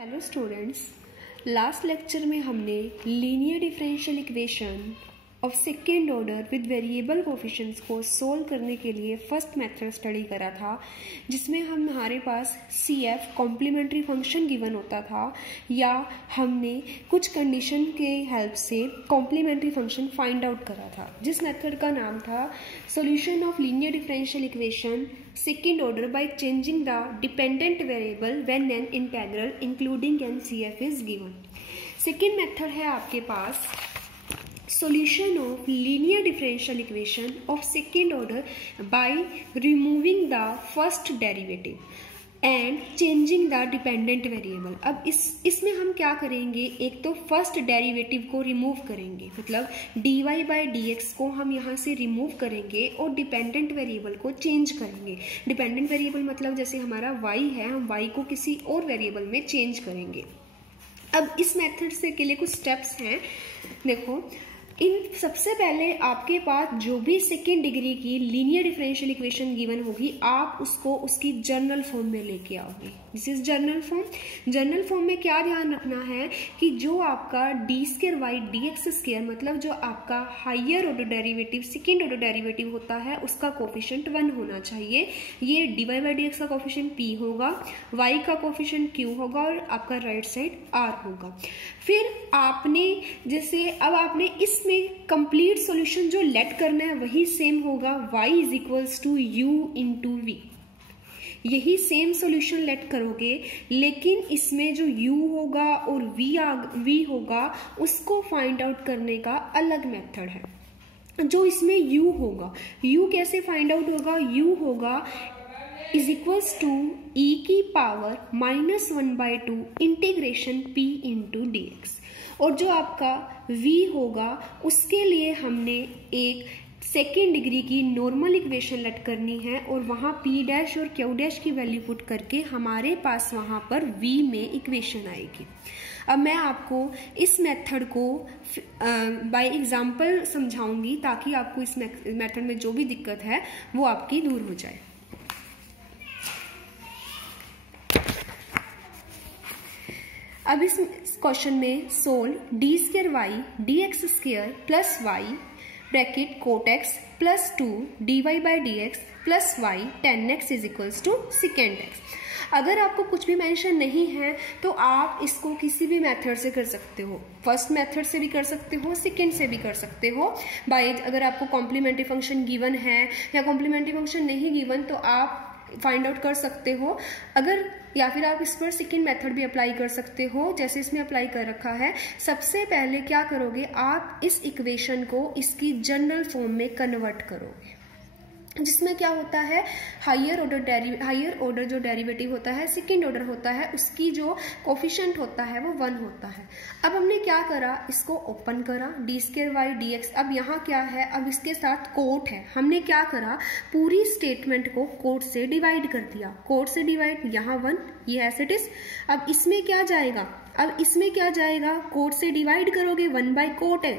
Hello students, last lecture में हमने linear differential equation of second order with variable coefficients को solve करने के लिए फर्स्ट मेथड स्टडी करा था, जिसमें हमारे पास CF कॉम्प्लीमेंट्री फंक्शन गिवन होता था या हमने कुछ कंडीशन के हेल्प से कॉम्प्लीमेंट्री फंक्शन फाइंड आउट करा था, जिस मेथड का नाम था solution of linear differential equation second order by changing the dependent variable when an integral including an CF is given. Second method है आपके पास solution of linear differential equation of second order by removing the first derivative and changing the dependent variable। अब इसमें हम क्या करेंगे, एक तो first derivative को रिमूव करेंगे, मतलब dy बाई dx को हम यहाँ से रिमूव करेंगे और डिपेंडेंट वेरिएबल को चेंज करेंगे। डिपेंडेंट वेरिएबल मतलब जैसे हमारा y है, हम y को किसी और वेरिएबल में चेंज करेंगे। अब इस मेथड से के लिए कुछ स्टेप्स हैं, देखो। इन सबसे पहले आपके पास जो भी सेकेंड डिग्री की लीनियर डिफरेंशियल इक्वेशन गिवन होगी, आप उसको उसकी जर्नल फॉर्म में लेके आओगे। This is general form. General form में क्या ध्यान रखना है कि जो आपका d square y d x square, मतलब जो आपका higher order derivative second order derivative होता है, उसका कोफिशिएंट 1 होना चाहिए। ये d y by d x का कोफिशिएंट p होगा, y का कोफिशिएंट q होगा और आपका राइट साइड r होगा। फिर आपने जैसे अब आपने इसमें कंप्लीट सॉल्यूशन जो लेट करना है वही सेम होगा, y is equals to u into v. यही सेम सॉल्यूशन लेट करोगे, लेकिन इसमें जो u होगा और v होगा उसको फाइंड आउट करने का अलग मेथड है। जो इसमें u होगा, u कैसे फाइंड आउट होगा, u होगा इज इक्वल्स टू e की power -1/2 integration p into d x. और जो आपका v होगा उसके लिए हमने एक सेकेंड डिग्री की नॉर्मल इक्वेशन लेट करनी है और वहाँ p डैश और q डैश की वैल्यू पुट करके हमारे पास वहाँ पर v में इक्वेशन आएगी। अब मैं आपको इस मेथड को बाय एग्जांपल समझाऊंगी ताकि आपको इस मेथड में जो भी दिक्कत है वो आपकी दूर हो जाए। अब इस क्वेश्चन में solve d square y d x square plus y bracket cot x plus 2 d y by d x plus y ten x is equals to second x. अगर आपको कुछ भी मेंशन नहीं है तो आप इसको किसी भी मेथड से कर सकते हो, फर्स्ट मेथड से भी कर सकते हो, सेकेंड से भी कर सकते हो। बाय अगर आपको कॉम्प्लीमेंट्री फंक्शन गिवन है या कॉम्प्लीमेंट्री फंक्शन नहीं गिवन तो आप फाइंड आउट कर सकते हो, अगर या फिर आप इस पर सेकेंड मेथड भी अप्लाई कर सकते हो जैसे इसमें अप्लाई कर रखा है। सबसे पहले क्या करोगे, आप इस इक्वेशन को इसकी जनरल फॉर्म में कन्वर्ट करोगे, जिसमें क्या होता है हायर ऑर्डर जो डेरिवेटिव होता है सेकेंड ऑर्डर होता है, उसकी जो कोफिशिएंट होता है वो 1 होता है। अब हमने क्या करा, इसको ओपन करा d square y d x. अब यहाँ क्या है, अब इसके साथ कोट है, हमने क्या करा पूरी स्टेटमेंट को कोट से डिवाइड कर दिया। कोट से डिवाइड, यहाँ 1 ये एज इट इज। अब इसमें क्या जाएगा, अब इसमें क्या जाएगा, कोट से डिवाइड करोगे 1 बाई कोट है,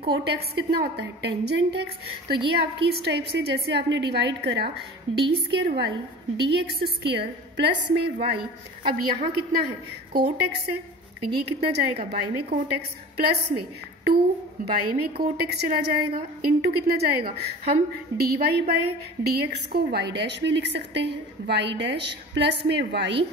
कोट एक्स कितना होता है टेंजेंट एक्स। तो ये आपकी इस टाइप से जैसे आपने डिवाइड करा d square y d x square plus में वाई। अब यहाँ कितना है कोट एक्स है, ये कितना जाएगा बाई में कोट एक्स, प्लस में 2 बाई में कोट एक्स चला जाएगा, इंटू कितना जाएगा, हम d y by d x को वाई डैश भी लिख सकते हैं, वाई डैश प्लस में वाई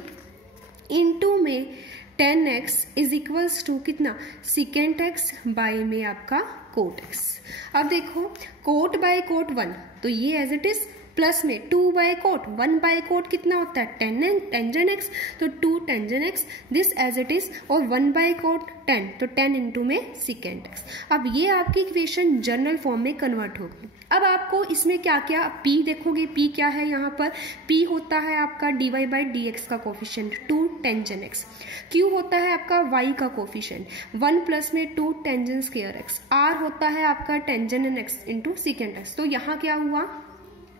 इंटू में 10x इज इक्वल्स टू कितना सेकेंड एक्स बाय में आपका कोट एक्स। अब देखो कोट बाय कोट 1, तो ये एज इट इज, प्लस में 2 बाय कोट 1 बाय कोट कितना होता है टेंजेंट एक्स, तो 2 tangent x this as it is, और 1 बाय कोट 10, तो 10 इंटू में सेकेंड एक्स। अब ये आपकी इक्वेशन जनरल फॉर्म में कन्वर्ट होगी। अब आपको इसमें क्या क्या p देखोगे, p क्या है यहाँ पर, p होता है आपका d y by d x का कोफिशिएंट 2 टेंजेंट एक्स, q होता है आपका y का कोफिशिएंट 1 प्लस में 2 टेंजेंट स्क्वायर एक्स, r होता है आपका tangent x into second x. तो यहाँ क्या हुआ,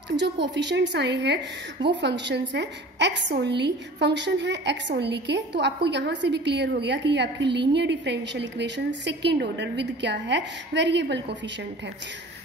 जो कोफिशिएंट्स आए हैं वो फंक्शंस हैं एक्स ओनली, फंक्शन है एक्स ओनली के। तो आपको यहाँ से भी क्लियर हो गया कि ये आपकी linear differential equation second order with क्या है वेरिएबल कोफिशिएंट है।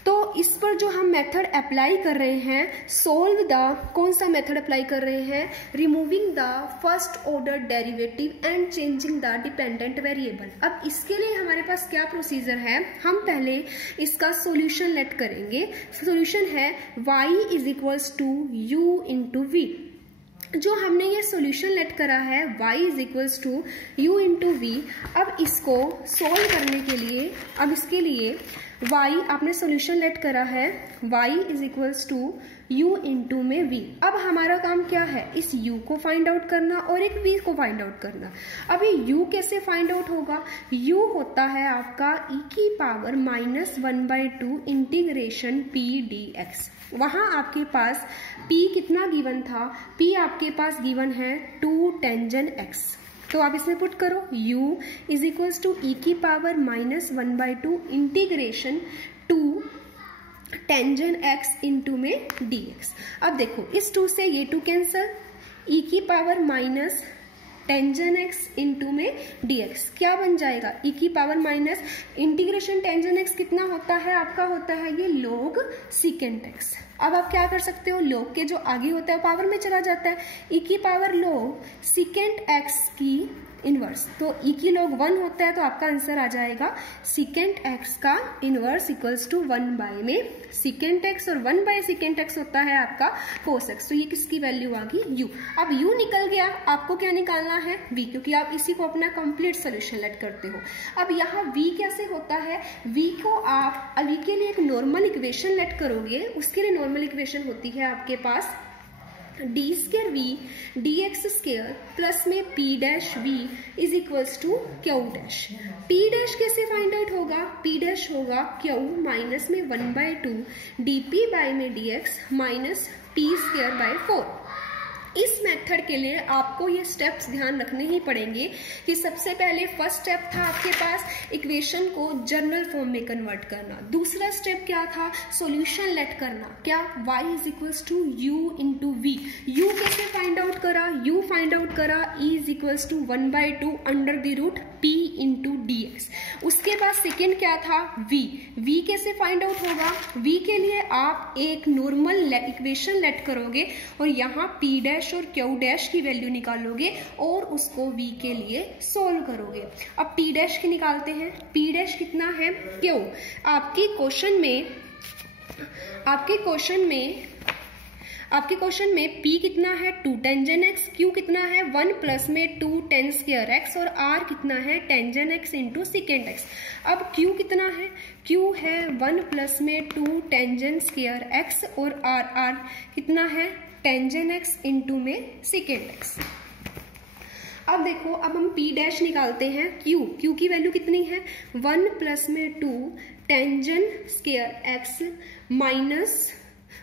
तो इस पर जो हम मेथड अप्लाई कर रहे हैं, सोल्व द, कौन सा मेथड अप्लाई कर रहे हैं, removing the first order derivative and changing the dependent variable. अब इसके लिए हमारे पास क्या प्रोसीजर है, हम पहले इसका सॉल्यूशन लेट करेंगे। सॉल्यूशन है y is equals to u into v. जो हमने ये सॉल्यूशन लेट करा है y is equals to u into v, अब इसको सोल्व करने के लिए, अब इसके लिए y आपने सॉल्यूशन लेट करा है y is equals to u into में v। अब हमारा काम क्या है, इस u को फाइंड आउट करना और एक v को फाइंड आउट करना। अब ये u कैसे फाइंड आउट होगा, u होता है आपका e की पावर -1/2 इंटीग्रेशन p dx। वहां आपके पास p कितना गिवन था, p आपके पास गिवन है 2 टेंजेंट x। तो आप इसमें पुट करो u is equals to e की power -1/2 integration 2 tangent x into में dx। अब देखो इस 2 से ये 2 कैंसल, e की power minus tangent x into में dx क्या बन जाएगा, e की power minus integration tangent x कितना होता है आपका, होता है ये log secant x। अब आप क्या कर सकते हो, log के जो आगे होता है पावर में चला जाता है, e की पावर log secant x की इनवर्स, तो e की log 1 होता है, तो आपका आंसर आ जाएगा secant x का इनवर्स इक्वल्स टू 1 बाय में secant x, और 1 बाय secant x होता है आपका cos x। तो ये किसकी वैल्यू आ गई u। अब u निकल गया, आपको क्या निकालना है v, क्योंकि आप इसी को अपना कंप्लीट सोल्यूशन लेट करते हो। अब यहाँ v कैसे होता है, v को आप v के लिए एक नॉर्मल इक्वेशन लेट करोगे, उसके लिए नॉर्मल इक्वेशन होती है आपके पास D square we D x square plus में P dash we is equals to Q dash. P dash कैसे फाइंड आउट होगा, पी डैश होगा क्यू माइनस में 1/2 डी पी बाई में D X minus P square by 4। इस method के लिए आपको ये स्टेप्स ध्यान रखने ही पड़ेंगे कि सबसे पहले फर्स्ट स्टेप था आपके पास इक्वेशन को जनरल फॉर्म में कन्वर्ट करना, दूसरा स्टेप क्या था, सॉल्यूशन लेट करना, क्या y is equals to u into v. u कैसे फाइंड आउट करा, u फाइंड आउट करा e is equals to 1/2 under the root p into d x. उसके बाद सेकेंड क्या था v। v कैसे फाइंड आउट होगा, v के लिए आप एक नॉर्मल इक्वेशन लेट करोगे और यहाँ p डैश और क्यू डैश की वैल्यू निकालोगे और उसको v के लिए सोल्व करोगे। अब p डैश की निकालते हैं, p डैश कितना है क्यू। आपके क्वेश्चन में p कितना है 2 टेंजेंट x, q कितना है 1 प्लस में 2 टेन स्क्वायर x और r कितना है tangent x into second x। अब q कितना है, q है 1 प्लस में 2 टेंजेंट स्क्वायर x और r कितना है टेंजेंट x इंटू में सेकेंड x। अब देखो, अब हम p डैश निकालते हैं, q की वैल्यू कितनी है 1 प्लस में 2 tangent square x minus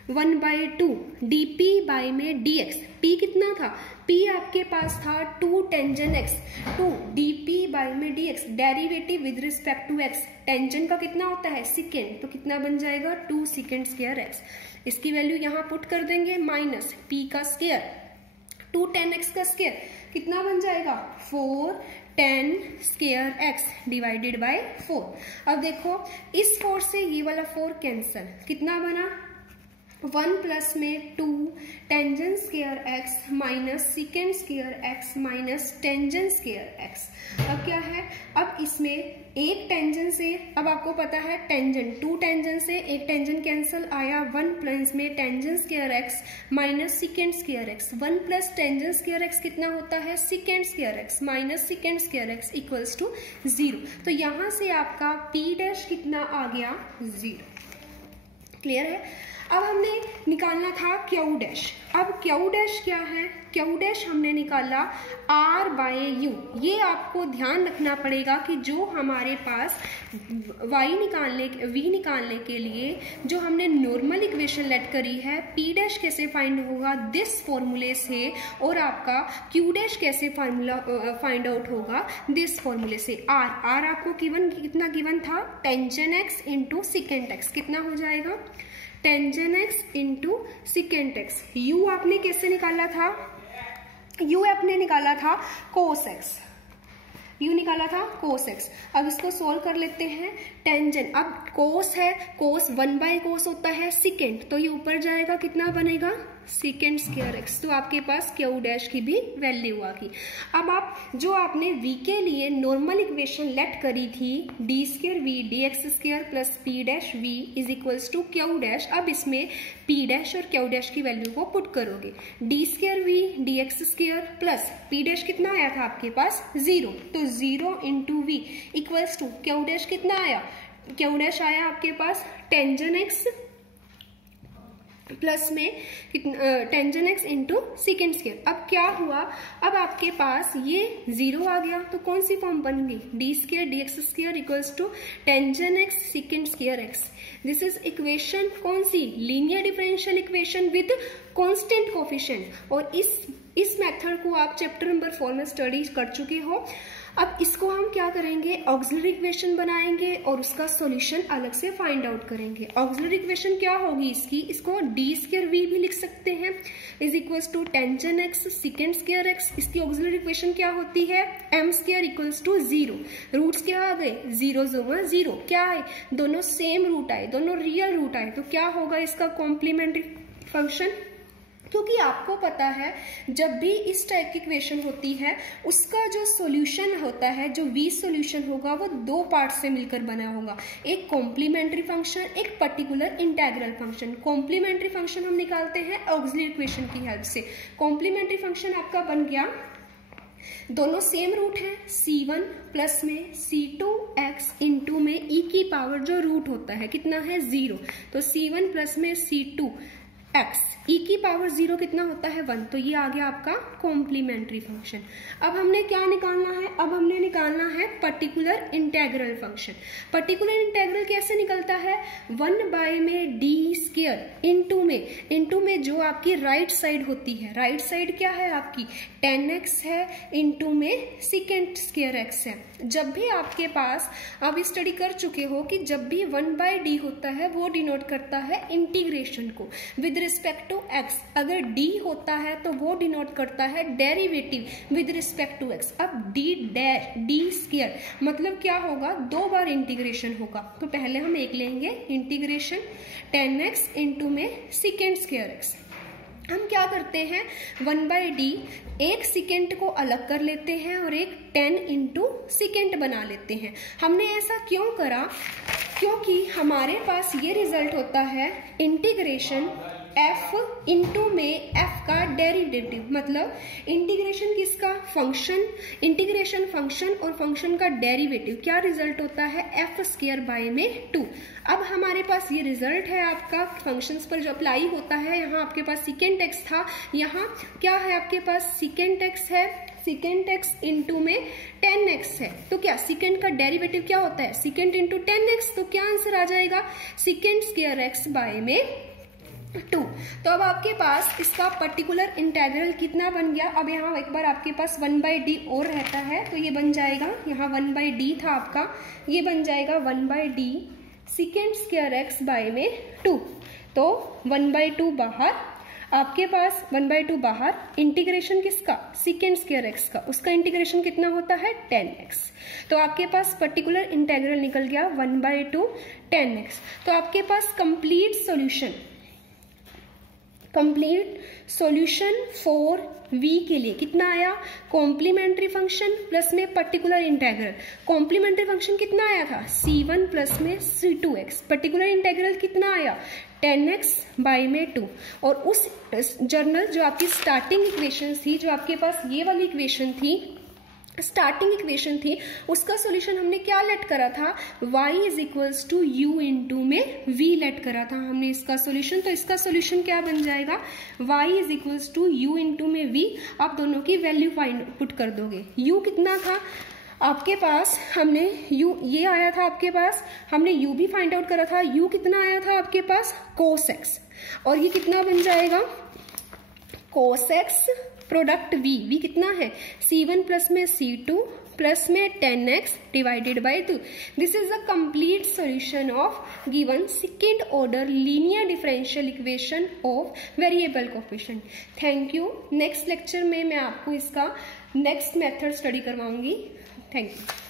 1/2 dp by में dx। p कितना था, p आपके पास था 2 टेंजेंट x, 2 dp बाय में dx, derivative with respect to x, tangent का कितना होता है सेकेंड, तो कितना बन जाएगा 2 सेकेंड स्क्वायर x। इसकी वैल्यू यहाँ पुट कर देंगे माइनस p का स्क्वायर 2 10 x का स्क्वायर कितना बन जाएगा 4 10 स्क्वायर x डिवाइडेड बाय 4। अब देखो इस 4 से ये वाला 4 कैंसल, कितना बना 1 प्लस में 2 tangent square x minus second square x minus tangent square x। अब क्या है, अब इसमें एक टेंजेंट से, अब आपको पता है टेंजेंट 2 टेंजेंट से एक टेंजेंट कैंसिल आया, 1 प्लस में tangent square x minus second square x, 1 plus tangent square x कितना होता है second square x minus second square x equals to 0। तो यहाँ से आपका p डैश कितना आ गया 0। क्लियर है। अब हमने निकालना था क्यू डैश। अब क्यू डैश क्या है, क्यू डैश हमने निकाला r बाय u। ये आपको ध्यान रखना पड़ेगा कि जो हमारे पास v निकालने के लिए जो हमने नॉर्मल इक्वेशन लेट करी है, p डैश कैसे फाइंड होगा दिस फॉर्मूले से, और आपका q डैश कैसे फाइंड आउट होगा दिस फॉर्मूले से। r आपको कितना गिवन था tangent x into second x, कितना हो जाएगा tangent x into second x। u आपने कैसे निकाला था, u आपने निकाला था cos x, u निकाला था cos x। अब इसको सोल्व कर लेते हैं। टेंजेंट, अब cos है, cos 1/cos होता है सेकेंड, तो ये ऊपर जाएगा, कितना बनेगा सेकेंड स्क्वायर एक्स। तो आपके पास क्यू डैश की भी वैल्यू आ गई। अब आप जो आपने v के लिए नॉर्मल इक्वेशन लेट करी थी d square we D x square plus p dash we is equals to Q dash, अब इसमें पी डैश और क्यू डैश की वैल्यू को पुट करोगे। D square we D x square plus p dash कितना आया था आपके पास 0, तो 0 into v equals to Q dash कितना आया, क्यू डैश आया आपके पास टेंजन एक्स प्लस में tangent x into second square. अब क्या हुआ, अब आपके पास ये 0 आ गया, तो कौन सी फॉर्म बन गई, D square D x square equals to tangent x second square X. This is equation कौन सी, linear differential equation with constant coefficient. और इस मेथड को आप चैप्टर नंबर 4 में स्टडी कर चुके हो। अब इसको हम क्या करेंगे, ऑक्सिलरी इक्वेशन बनाएंगे और उसका सॉल्यूशन अलग से फाइंड आउट करेंगे। ऑक्सिलरी इक्वेशन क्या होगी इसकी, इसको डी स्क्वायर वी भी लिख सकते हैं is equals to tangent x second square x. इसकी ऑक्सिलरी इक्वेशन क्या होती है, m square equals to 0। Roots क्या आ गए, 0 0 क्या आए, दोनों सेम रूट आए, दोनों रियल रूट आए, तो क्या होगा इसका कॉम्प्लीमेंट्री फंक्शन। क्योंकि आपको पता है जब भी इस टाइप की इक्वेशन होती है उसका जो सॉल्यूशन होता है, जो v सॉल्यूशन होगा वो 2 पार्ट से मिलकर बना होगा, एक कॉम्प्लीमेंट्री फंक्शन, एक particular integral function. Complementary function हम निकालते हैं ऑक्सिलरी इक्वेशन की हेल्प से। कॉम्प्लीमेंट्री फंक्शन आपका बन गया, दोनों सेम रूट है, c1 प्लस में c2x इंटू में e की पावर जो रूट होता है कितना है 0, तो c1 प्लस में c2x e की पावर 0 कितना होता है 1, तो ये आ गया आपका कॉम्प्लीमेंट्री फंक्शन। अब हमने क्या निकालना है, अब हमने निकालना है particular integral function. Particular integral कैसे निकलता है, 1 बाय में डी स्क्वायर इंटू में जो आपकी राइट साइड होती है, राइट साइड क्या है आपकी 10x है, इंटू में सेकेंड स्क्वायर x है। जब भी आपके पास, आप स्टडी कर चुके हो कि जब भी 1 बाय डी होता है वो डिनोट करता है इंटीग्रेशन को विद रिस्पेक्ट टू x। अगर d होता है तो वो डिनोट करता है derivative with respect to x। अब डी स्क्वायर मतलब क्या होगा, 2 बार इंटीग्रेशन होगा, तो पहले हम एक लेंगे इंटीग्रेशन 10x इंटू में सेकेंड स्क्वायर x। हम क्या करते हैं 1 बाई डी, एक सेकेंड को अलग कर लेते हैं और एक 10 इंटू सेकेंड बना लेते हैं। हमने ऐसा क्यों करा, क्योंकि हमारे पास ये रिजल्ट होता है इंटीग्रेशन f इंटू में f का डेरिवेटिव, मतलब इंटीग्रेशन किसका, फंक्शन, इंटीग्रेशन फंक्शन और फंक्शन का डेरिवेटिव, क्या रिजल्ट होता है f स्क्वायर बाय में 2। अब हमारे पास ये रिजल्ट है आपका फंक्शंस पर जो अप्लाई होता है। यहाँ आपके पास सेकेंड एक्स था, यहाँ क्या है आपके पास सेकेंड एक्स है, सेकेंड एक्स इंटू में 10x है, तो क्या सेकेंड का डेरिवेटिव क्या होता है सेकेंड इंटू 10x, तो क्या आंसर आ जाएगा सेकेंड स्क्वायर एक्स बाय में 2। तो अब आपके पास इसका पर्टिकुलर इंटीग्रल कितना बन गया। अब यहाँ एक बार आपके पास 1 बाई डी और रहता है, तो ये बन जाएगा, यहाँ 1 बाई डी था आपका, ये बन जाएगा 1 by d second square x by में 2। तो 1 बाई 2 बाहर, आपके पास 1 बाई 2 बाहर, इंटीग्रेशन किसका सेकेंड स्क्वायर एक्स का, उसका इंटीग्रेशन कितना होता है 10x। तो आपके पास पर्टिकुलर इंटीग्रल निकल गया 1 बाई 2 10x। तो आपके पास कंप्लीट सॉल्यूशन फॉर v के लिए कितना आया, कॉम्प्लीमेंट्री फंक्शन प्लस में पर्टिकुलर इंटीग्रल। कॉम्प्लीमेंट्री फंक्शन कितना आया था c1 प्लस में c2x, पर्टिकुलर इंटीग्रल कितना आया 10x बाय में 2। और उस जर्नल जो आपकी स्टार्टिंग इक्वेशन थी, जो आपके पास ये वाली इक्वेशन थी, स्टार्टिंग इक्वेशन थी, उसका सॉल्यूशन हमने क्या लेट करा था, y is equals to u into में v लेट करा था हमने इसका सॉल्यूशन। तो इसका सॉल्यूशन क्या बन जाएगा, y is equals to u into में v। आप दोनों की वैल्यू फाइंड पुट कर दोगे। u कितना था आपके पास, हमने u ये आया था आपके पास, हमने u भी फाइंड आउट करा था, u कितना आया था आपके पास cos x, और ये कितना बन जाएगा cos x प्रोडक्ट v कितना है c1 प्लस में c2 प्लस में 10x divided by 2। This is the complete solution of given second order linear differential equation of variable coefficient. Thank you. Next lecture में मैं आपको इसका नेक्स्ट मेथड स्टडी करवाऊंगी। Thank you.